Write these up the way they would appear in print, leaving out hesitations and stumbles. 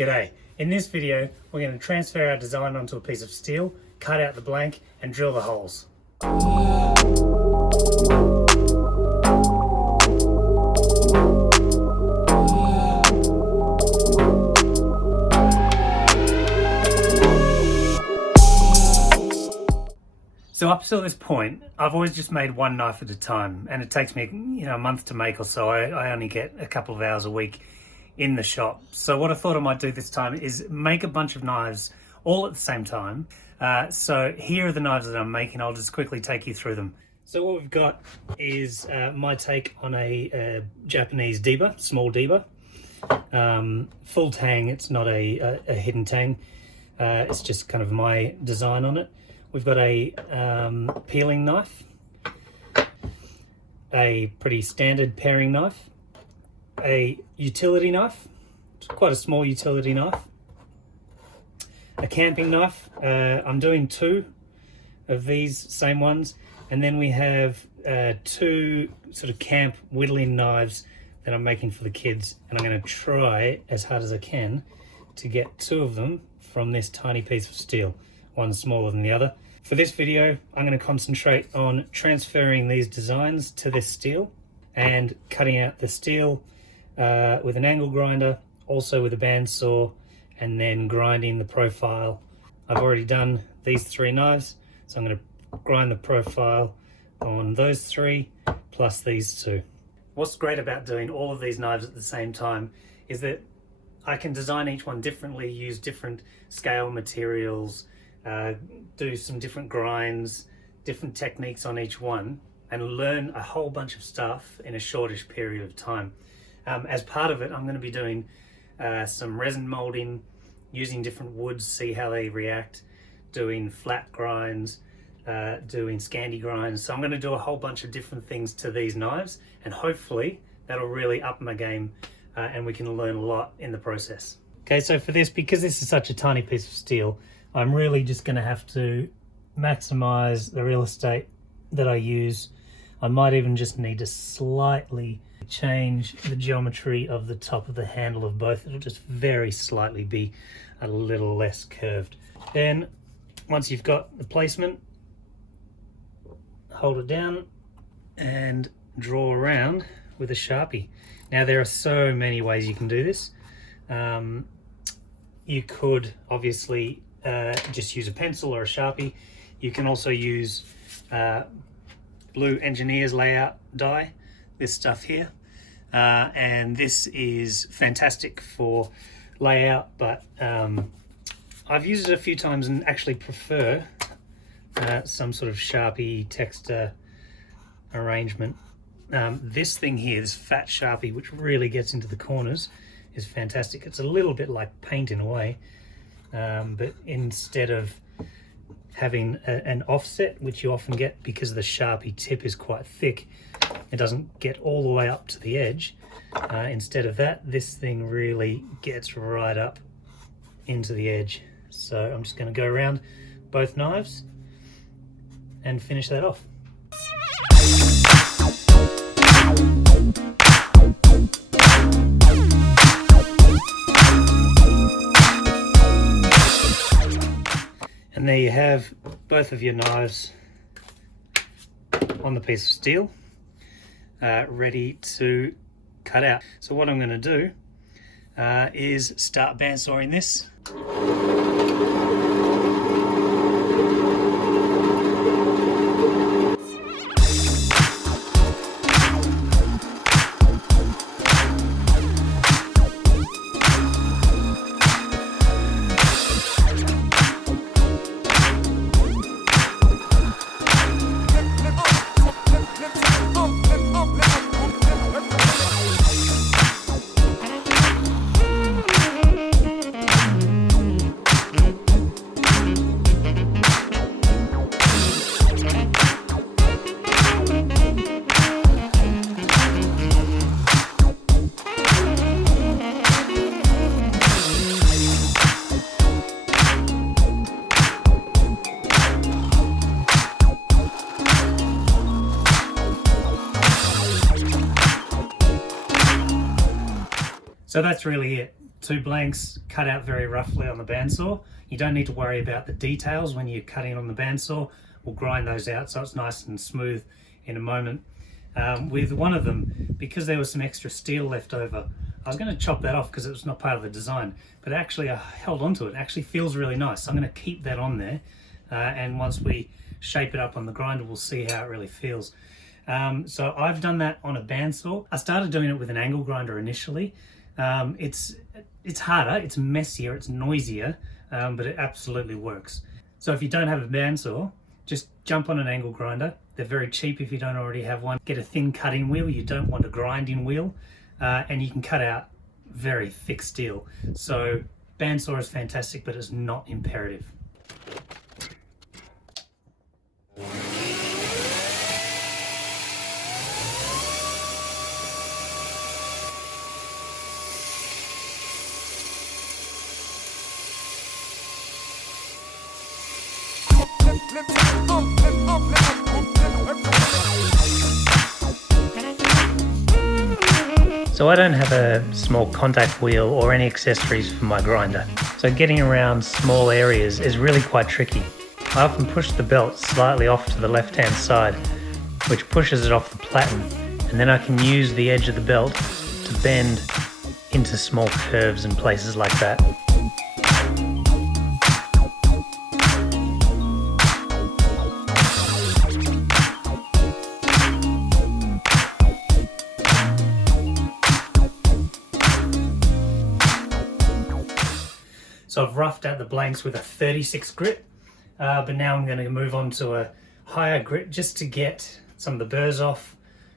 G'day. In this video, we're going to transfer our design onto a piece of steel, cut out the blank and drill the holes. So up till this point, I've always just made one knife at a time, and it takes me a month to make or so. I only get a couple of hours a week in the shop. So what I thought I might do this time is make a bunch of knives all at the same time. So here are the knives that I'm making. I'll just quickly take you through them. So what we've got is my take on a Japanese deber, small deber. Full tang, it's not a hidden tang. It's just kind of my design on it. We've got a peeling knife, a pretty standard paring knife, a utility knife, it's quite a small utility knife, a camping knife. I'm doing two of these same ones, and then we have two sort of camp whittling knives that I'm making for the kids, and I'm going to try as hard as I can to get two of them from this tiny piece of steel. One smaller than the other. For this video, I'm going to concentrate on transferring these designs to this steel and cutting out the steel with an angle grinder, also with a bandsaw, and then grinding the profile. I've already done these three knives, so I'm going to grind the profile on those three plus these two. What's great about doing all of these knives at the same time is that I can design each one differently, use different scale materials, do some different grinds, different techniques on each one, and learn a whole bunch of stuff in a shortish period of time. As part of it, I'm going to be doing some resin molding, using different woods, see how they react, doing flat grinds, doing Scandi grinds. So I'm going to do a whole bunch of different things to these knives, and hopefully that'll really up my game and we can learn a lot in the process. Okay, so for this, because this is such a tiny piece of steel, I'm really just going to have to maximize the real estate that I use. I might even just need to slightly change the geometry of the top of the handle of both. It'll just very slightly be a little less curved. Then once you've got the placement, hold it down and draw around with a Sharpie. Now there are so many ways you can do this. You could obviously just use a pencil or a Sharpie. You can also use Blue Engineers layout die, this stuff here, and this is fantastic for layout, but I've used it a few times and actually prefer some sort of Sharpie texture arrangement. This thing here, this fat Sharpie, which really gets into the corners, is fantastic. It's a little bit like paint in a way, but instead of having an offset, which you often get because the Sharpie tip is quite thick, it doesn't get all the way up to the edge. Instead of that, this thing really gets right up into the edge. So I'm just going to go around both knives and finish that off. And there you have both of your knives on the piece of steel, ready to cut out. So what I'm going to do is start bandsawing this. So that's really it. 2 blanks cut out very roughly on the bandsaw. You don't need to worry about the details when you're cutting on the bandsaw. We'll grind those out so it's nice and smooth in a moment. With one of them, because there was some extra steel left over, I was going to chop that off because it was not part of the design, but actually I held onto it. It actually feels really nice. So I'm going to keep that on there, and once we shape it up on the grinder, we'll see how it really feels. So I've done that on a bandsaw. I started doing it with an angle grinder initially. It's harder, it's messier, it's noisier, but it absolutely works. So if you don't have a bandsaw, just jump on an angle grinder. They're very cheap if you don't already have one. Get a thin cutting wheel. You don't want a grinding wheel, and you can cut out very thick steel. So bandsaw is fantastic, but it's not imperative. So I don't have a small contact wheel or any accessories for my grinder. So getting around small areas is really quite tricky. I often push the belt slightly off to the left-hand side, which pushes it off the platen, and then I can use the edge of the belt to bend into small curves and places like that. So I've roughed out the blanks with a 36 grit, but now I'm going to move on to a higher grit just to get some of the burrs off,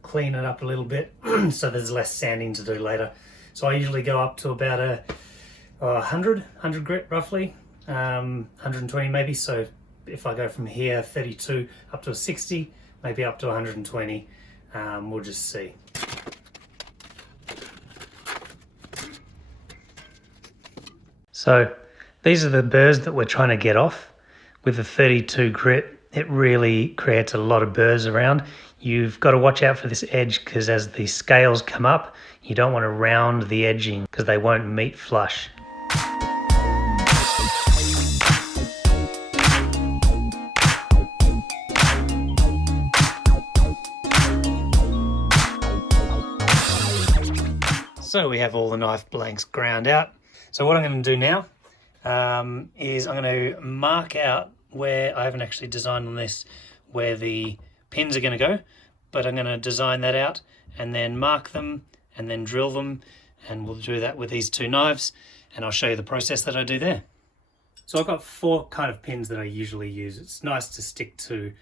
clean it up a little bit so there's less sanding to do later. So I usually go up to about a 100 grit roughly, 120 maybe. So if I go from here 32 up to a 60, maybe up to 120, we'll just see. So these are the burrs that we're trying to get off. With the 32 grit, it really creates a lot of burrs around. You've got to watch out for this edge because as the scales come up, you don't want to round the edging because they won't meet flush. So we have all the knife blanks ground out. So what I'm going to do now is I'm going to mark out where, I haven't actually designed on this, where the pins are going to go, but I'm going to design that out and then mark them and then drill them, and we'll do that with these 2 knives, and I'll show you the process that I do there. So I've got 4 kind of pins that I usually use. It's nice to stick to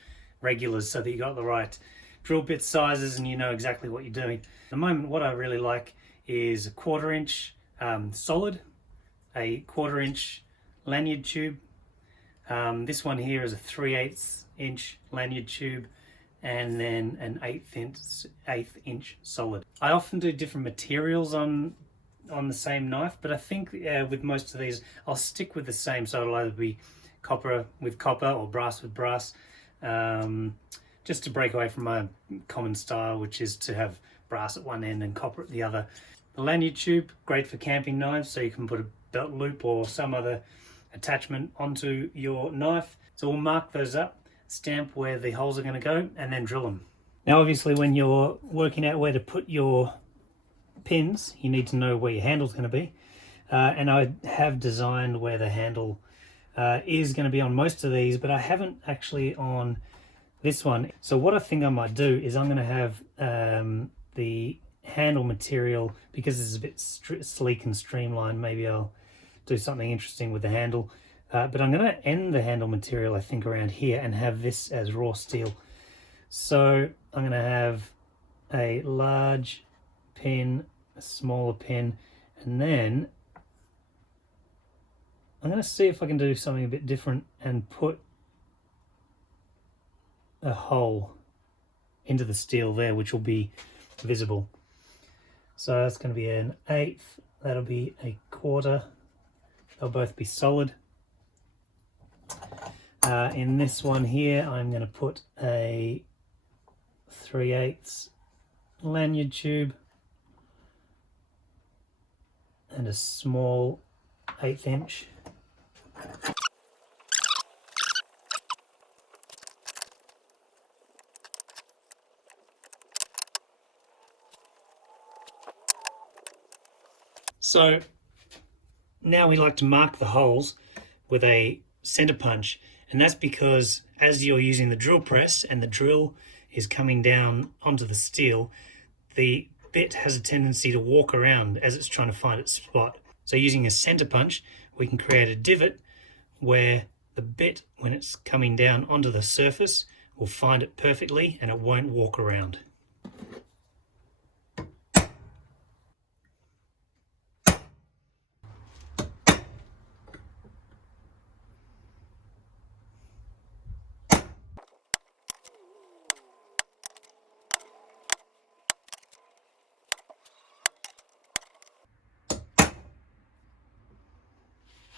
regulars so that you got the right drill bit sizes and you know exactly what you're doing. At the moment, what I really like is a 1/4 inch solid, a 1/4 inch lanyard tube. This one here is a 3/8 inch lanyard tube, and then an 1/8 inch solid. I often do different materials on the same knife, but I think with most of these I'll stick with the same, so it'll either be copper with copper or brass with brass, just to break away from my common style, which is to have brass at one end and copper at the other. The lanyard tube, great for camping knives, so you can put a belt loop or some other attachment onto your knife. So we'll mark those up, stamp where the holes are going to go, and then drill them. Now obviously when you're working out where to put your pins, you need to know where your handle's going to be. And I have designed where the handle is going to be on most of these, but I haven't actually on this one. So what I think I might do is I'm going to have the handle material, because it's a bit sleek and streamlined, maybe I'll do something interesting with the handle, but I'm going to end the handle material I think around here and have this as raw steel. So I'm going to have a large pin, a smaller pin, and then I'm going to see if I can do something a bit different and put a hole into the steel there, which will be visible. So that's going to be an 1/8, that'll be a 1/4, they'll both be solid. In this one here, I'm going to put a 3/8 lanyard tube, and a small 1/8 inch. So now we like to mark the holes with a center punch, and that's because as you're using the drill press and the drill is coming down onto the steel, the bit has a tendency to walk around as it's trying to find its spot. So using a center punch, we can create a divot where the bit, when it's coming down onto the surface, will find it perfectly and it won't walk around.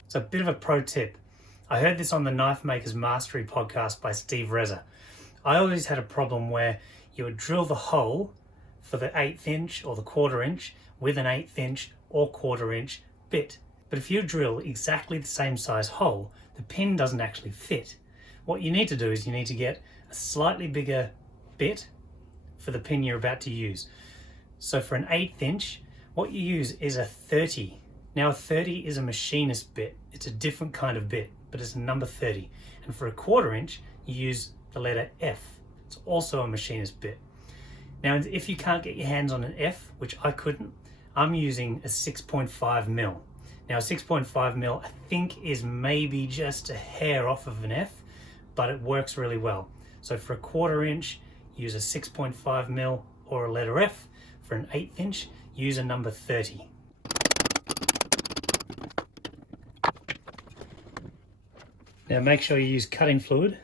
So a bit of a pro tip. I heard this on the Knife Maker's Mastery podcast by Steve Reza. I always had a problem where you would drill the hole for the 1/8 inch or the 1/4 inch with an 1/8 inch or 1/4 inch bit. But if you drill exactly the same size hole, the pin doesn't actually fit. What you need to do is you need to get a slightly bigger bit for the pin you're about to use. So for an 1/8 inch, what you use is a 30. Now a 30 is a machinist bit. It's a different kind of bit, but it's a number 30. And for a 1/4 inch, you use the letter F. It's also a machinist bit. Now, if you can't get your hands on an F, which I couldn't, I'm using a 6.5 mil. Now a 6.5 mil, I think, is maybe just a hair off of an F, but it works really well. So for a 1/4 inch, use a 6.5 mil or a letter F. For an 1/8 inch, use a number 30. Now make sure you use cutting fluid.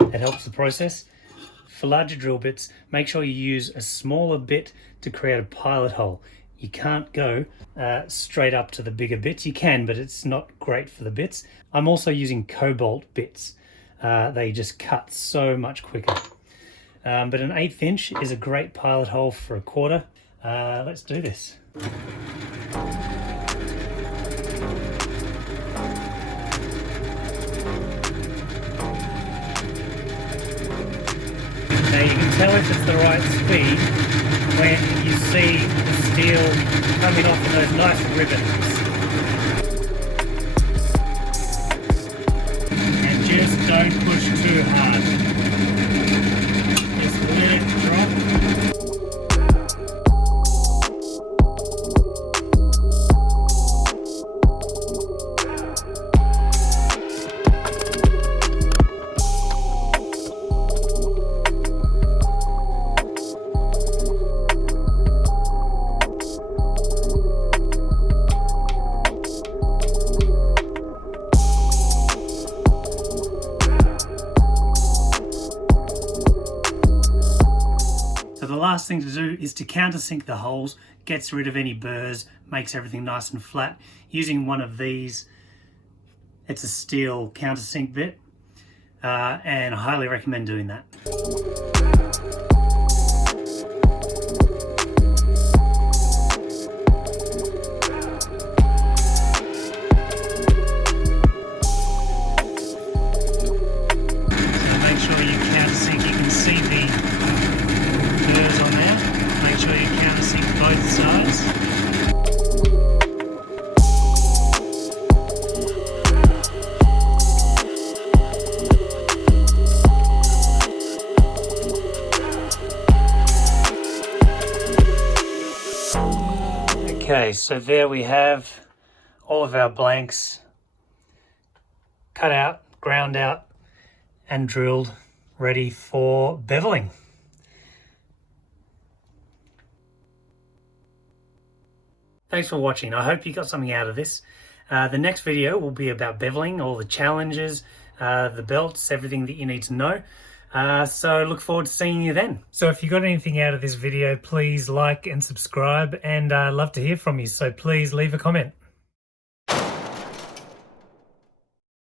It helps the process. For larger drill bits, make sure you use a smaller bit to create a pilot hole. You can't go straight up to the bigger bits. You can, but it's not great for the bits. I'm also using cobalt bits. They just cut so much quicker. But an 1/8 inch is a great pilot hole for a 1/4. Let's do this. Now you can tell if it's the right speed when you see the steel coming off of those nice ribbons. And just don't push too hard. Just let it drop. So the last thing to do is to countersink the holes, gets rid of any burrs, makes everything nice and flat. Using one of these, it's a steel countersink bit, and I highly recommend doing that. So make sure you countersink, you can see the burrs on there. Make sure you countersink both sides. Okay, so there we have all of our blanks cut out, ground out, and drilled, ready for beveling. Thanks for watching. I hope you got something out of this. The next video will be about beveling, all the challenges, the belts, everything that you need to know. So look forward to seeing you then. So if you got anything out of this video, please like and subscribe, and I'd love to hear from you. So please leave a comment.